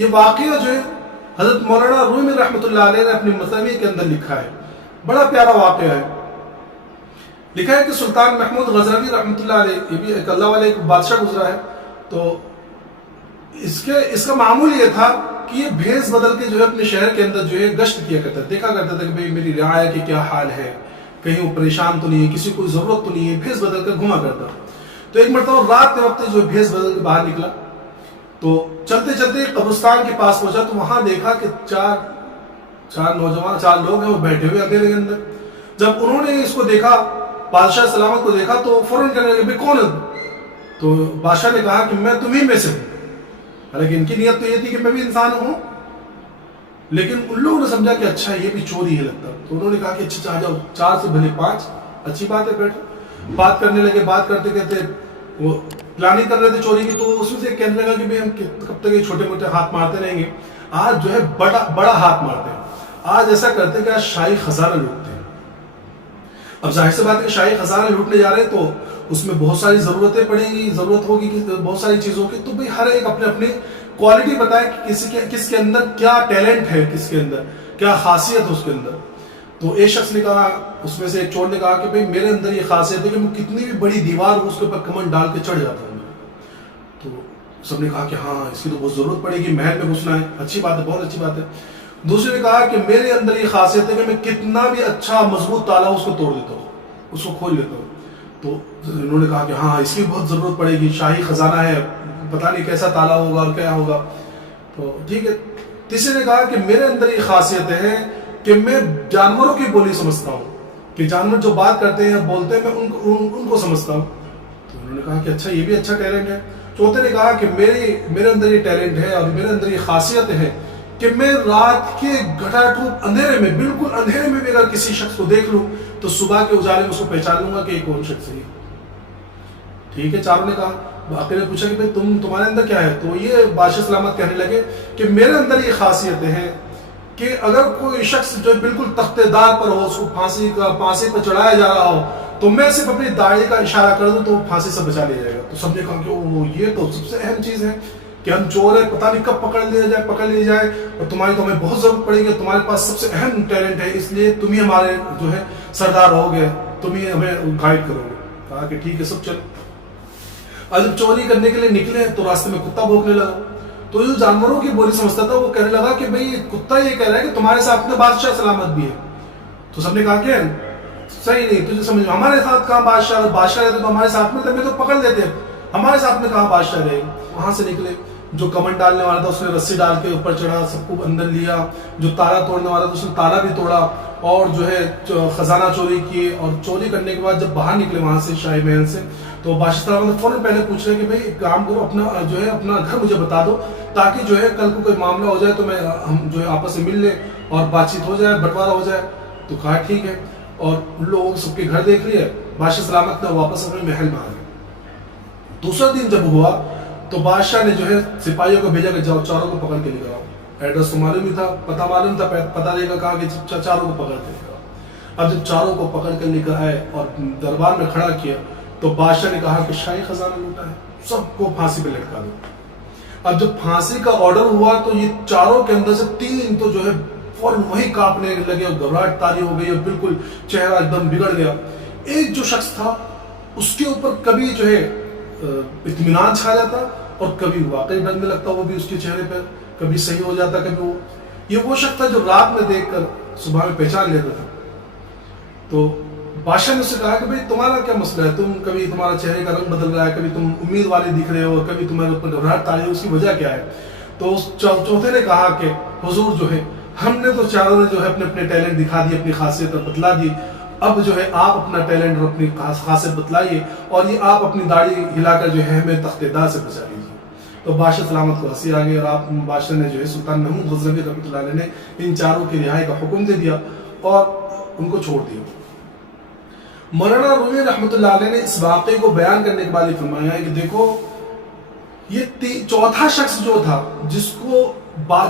یہ واقعہ جو ہے حضرت مولانا رومی رحمۃ اللہ علیہ نے اپنی مثنوی کے اندر لکھا ہے، بڑا پیارا واقعہ ہے۔ لکھا ہے کہ سلطان محمود غزنوی رحمۃ اللہ علیہ، یہ بھی ایک اللہ والے ایک بادشاہ گزرا ہے، تو اس کا معمول یہ تھا کہ یہ بھیس بدل کے جو ہے اپنے شہر کے اندر جو ہے گشت کیا کرتا، دیکھا کرتا تھا کہ بھئی میری رعایا کی کیا حال ہے، کہیں وہ پریشان تو نہیں ہے، کسی کو ضرورت تو نہیں ہے، بھیس بدل کر گھما کرتا۔ تو ایک مرتبہ رات کے وقت جو بھیس بدل کے باہر نکلا تو چلتے چلتے قبرستان کے پاس پہنچا تو وہاں دیکھا کہ چار لوگ ہیں وہ بیٹھے ہوئے اندھیرے کے اندر۔ جب انہوں نے اس کو دیکھا، بادشاہ سلامت کو دیکھا، تو فوراً کہنے لگے کون ہے؟ تو بادشاہ نے کہا کہ میں تمہیں میں سے ہوں۔ حالانکہ ان کی نیت تو یہ تھی کہ میں بھی انسان ہوں، لیکن ان لوگوں نے سمجھا کہ اچھا یہ بھی چوری ہے لگتا، تو انہوں نے کہا کہ اچھا آ جاؤ، 4 سے بھلے 5، اچھی بات ہے، بیٹھو۔ بات کرنے لگے، بات کرتے کرتے وہ پلاننگ کر رہے تھے چوری کی، تو اس میں سے کہنے لگا کہ ہم کب تک یہ چھوٹے موٹے ہاتھ مارتے رہیں گے، آج جو ہے بڑا ہاتھ مارتے ہیں، آج ایسا کرتے ہیں کہ آج شاہی خزانہ لوٹتے ہیں۔ اب ظاہر سی بات ہے کہ شاہی خزانہ لوٹنے جا رہے ہیں تو اس میں بہت ساری ضرورتیں پڑیں گی، ضرورت ہوگی بہت ساری چیزوں کی، تو بھئی ہر ایک اپنے اپنے کوالٹی بتائے کہ کس کے اندر کیا ٹیلنٹ ہے، کس کے اندر کیا خاصیت ہے اس کے اندر۔ تو ایک شخص نے کہا، اس میں سے ایک چور نے کہا کہ بھئی میرے اندر یہ خاصیت ہے کہ میں کتنی بھی بڑی دیوار ہو اس کے اوپر کمن ڈال کے چڑھ جاتا ہوں۔ تو سب نے کہا کہ ہاں اس کی تو بہت ضرورت پڑے گی، محل میں گھسنا ہے، اچھی بات ہے، بہت اچھی بات ہے۔ دوسرے نے کہا کہ میرے اندر یہ خاصیت ہے کہ میں کتنا بھی اچھا مضبوط تالا اس کو توڑ دیتا ہوں، اس کو کھول لیتا ہوں۔ تو انہوں نے کہا کہ ہاں اس کی بہت ضرورت پڑے گی، شاہی خزانہ ہے، پتہ نہیں کیسا تالا ہوگا اور کیا ہوگا۔ تو ٹھیک ہے۔ تیسرے نے کہا کہ میرے اندر یہ خاصیت ہے کہ میں جانوروں کی بولی سمجھتا ہوں، کہ جانور جو بات کرتے ہیں یا بولتے ہیں میں ان کو سمجھتا ہوں۔ تو انہوں نے کہا کہ اچھا یہ بھی اچھا ٹیلنٹ ہے۔ چوتھے نے کہا کہ میرے اندر یہ ٹیلنٹ ہے اور میرے اندر یہ خاصیت ہے کہ میں رات کے گھٹاٹوپ اندھیرے میں، بالکل اندھیرے میں بھی اگر کسی شخص کو دیکھ لوں تو صبح کے اجالے میں اس کو پہچان لوں گا کہ یہ کون شخص ہے۔ ٹھیک ہے، چاروں نے کہا۔ باقی نے پوچھا کہ بھئی تمہارے اندر کیا ہے؟ تو یہ بادشاہ سلامت کہنے لگے کہ میرے اندر یہ خاصیت ہے کہ اگر کوئی شخص جو بالکل تختے دار پر ہو، اس کو پھانسی پر چڑھایا جا رہا ہو، تو میں صرف اپنی داڑھی کا اشارہ کر دوں تو وہ پھانسی سے بچا لیا جائے گا۔ تو سب نے کہا کہ یہ تو سب سے اہم چیز ہے کہ ہم چور ہیں، پتہ نہیں کب پکڑ لیا جائے اور تمہاری تو ہمیں بہت ضرورت پڑے گی، تمہارے پاس سب سے اہم ٹیلنٹ ہے، اس لیے تم ہی ہمارے جو ہے سردار رہو گے، تم ہی ہمیں گائیڈ کرو گے۔ کہا کہ ٹھیک ہے، سب چلو۔ اور جب چوری کرنے کے لیے نکلے تو راستے میں کتا بھونکنے لگا، تو جو جانوروں کی بولی سمجھتا تھا وہ کہنے لگا کہ بھئی کتا یہ کہہ رہا ہے کہ تمہارے ساتھ میں بادشاہ سلامت بھی ہے۔ تو سب نے کہا کہ صحیح نہیں، تجھے سمجھ ہمارے ساتھ کہاں بادشاہ رہتے تو ہمارے ساتھ میں تمہیں تو پکڑ لیتے، ہمارے ساتھ میں کہاں بادشاہ رہے۔ وہاں سے نکلے، جو کمن ڈالنے والا تھا اس نے رسی ڈال کے اوپر چڑھا، سب کو اندر لیا، جو تالا توڑنے والا تھا اس نے تالا بھی توڑا اور جو ہے خزانہ چوری کیے۔ اور چوری کرنے کے بعد جب باہر نکلے وہاں سے شاہی محل سے، تو بادشاہ سلامت نے فوراً پہلے پوچھ رہے کہ بھئی ایک کام کرو، اپنا گھر مجھے بتا دو تاکہ جو ہے کل کو کوئی معاملہ ہو جائے تو ہم جو ہے آپس میں مل لیں اور بات چیت ہو جائے، بٹوارا ہو جائے۔ تو کہا ٹھیک ہے، اور ان لوگوں سب کے گھر دیکھ لیے۔ بادشاہ سلامت نے واپس اپنے محل میں آ گئے۔ دوسرا دن جب ہوا تو بادشاہ نے جو ہے سپاہیوں کو بھیجا کہ جاؤ چاروں کو پکڑ کے لے آؤ۔ ایڈریس تو معلوم ہی تھا، پتہ معلوم تھا، پتہ دے کر کہا کہ چاروں کو پکڑ کے لے آؤ۔ اب جب چاروں کو پکڑ کر لے کر آئے اور دربار میں کھڑا کیا تو بادشاہ نے کہا کہ شاہی خزانہ لوٹا ہے، سب کو پھانسی پہ لٹکا دو۔ اب جب پھانسی کا آرڈر ہوا تو یہ چاروں کے اندر سے 3 تو جو ہے فوراً وہی کانپنے لگے اور گھبراہٹ طاری ہو گئی اور بالکل چہرہ ایک دم بگڑ گیا۔ ایک جو شخص تھا اس کے اوپر کبھی جو ہے اطمینان چھا جاتا اور کبھی واقعی ڈرنے لگتا، وہ بھی اس کے چہرے پر کبھی صحیح ہو جاتا، کبھی وہ شخص تھا جو رات میں دیکھ کر صبح میں پہچان لیتا تھا۔ تو بادشاہ نے اس سے کہا کہ بھئی تمہارا کیا مسئلہ ہے، کبھی تمہارا چہرے کا رنگ بدل رہا ہے، کبھی تم امید والے دکھ رہے ہو، کبھی تمہارے اوپر گھبراہٹ طاری ہے، اس کی وجہ کیا ہے؟ تو اس چوتھے نے کہا کہ حضور جو ہے ہم نے تو چاروں نے جو ہے اپنے اپنے ٹیلنٹ دکھا دی، اپنی خاصیت بتلا دی، اب جو ہے آپ اپنا ٹیلنٹ اور اپنی خاصیت بتلائیے اور یہ آپ اپنی داڑھی ہلا کر جو ہے ہمیں تخت دار سے بچا لیجیے۔ تو بادشاہ سلامت کو ہنسی آ گئی اور آپ بادشاہ نے جو ہے سلطان محمود غزنوی رحمۃ اللہ علیہ نے ان چاروں کی رہائی کا حکم دے دیا اور ان کو چھوڑ دیا۔ مولانا رومی رحمۃ اللہ علیہ نے اس واقعے کو بیان کرنے کے بعد یہ فرمایا ہے کہ دیکھو یہ چوتھا شخص جو تھا جس کو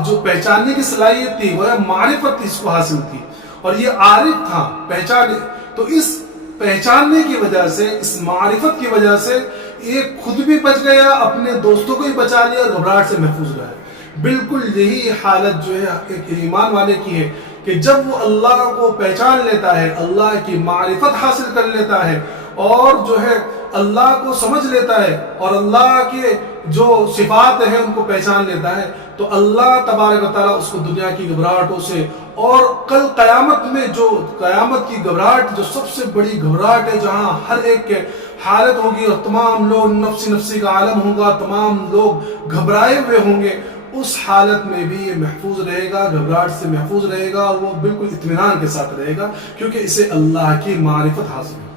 جو پہچاننے کی صلاحیت تھی وہ معرفت اس کو حاصل تھی اور یہ عارف تھا پہچانے، تو اس پہچاننے کی وجہ سے، اس معرفت کی وجہ سے یہ خود بھی بچ گیا، اپنے دوستوں کو بھی بچا لیا، گھبراہٹ سے محفوظ رہا۔ بالکل یہی حالت جو ہے ایک ایمان والے کی ہے کہ جب وہ اللہ کو پہچان لیتا ہے، اللہ کی معرفت حاصل کر لیتا ہے اور جو ہے اللہ کو سمجھ لیتا ہے اور اللہ کے جو صفات ہیں ان کو پہچان لیتا ہے، تو اللہ تبارک و تعالیٰ اس کو دنیا کی گھبراہٹوں سے اور کل قیامت میں جو قیامت کی گھبراہٹ جو سب سے بڑی گھبراہٹ ہے، جہاں ہر ایک کے حالت ہوگی اور تمام لوگ نفسی نفسی کا عالم ہوگا، تمام لوگ گھبرائے ہوئے ہوں گے، اس حالت میں بھی یہ محفوظ رہے گا، گھبراہٹ سے محفوظ رہے گا، وہ بالکل اطمینان کے ساتھ رہے گا، کیونکہ اسے اللہ کی معرفت حاصل ہے۔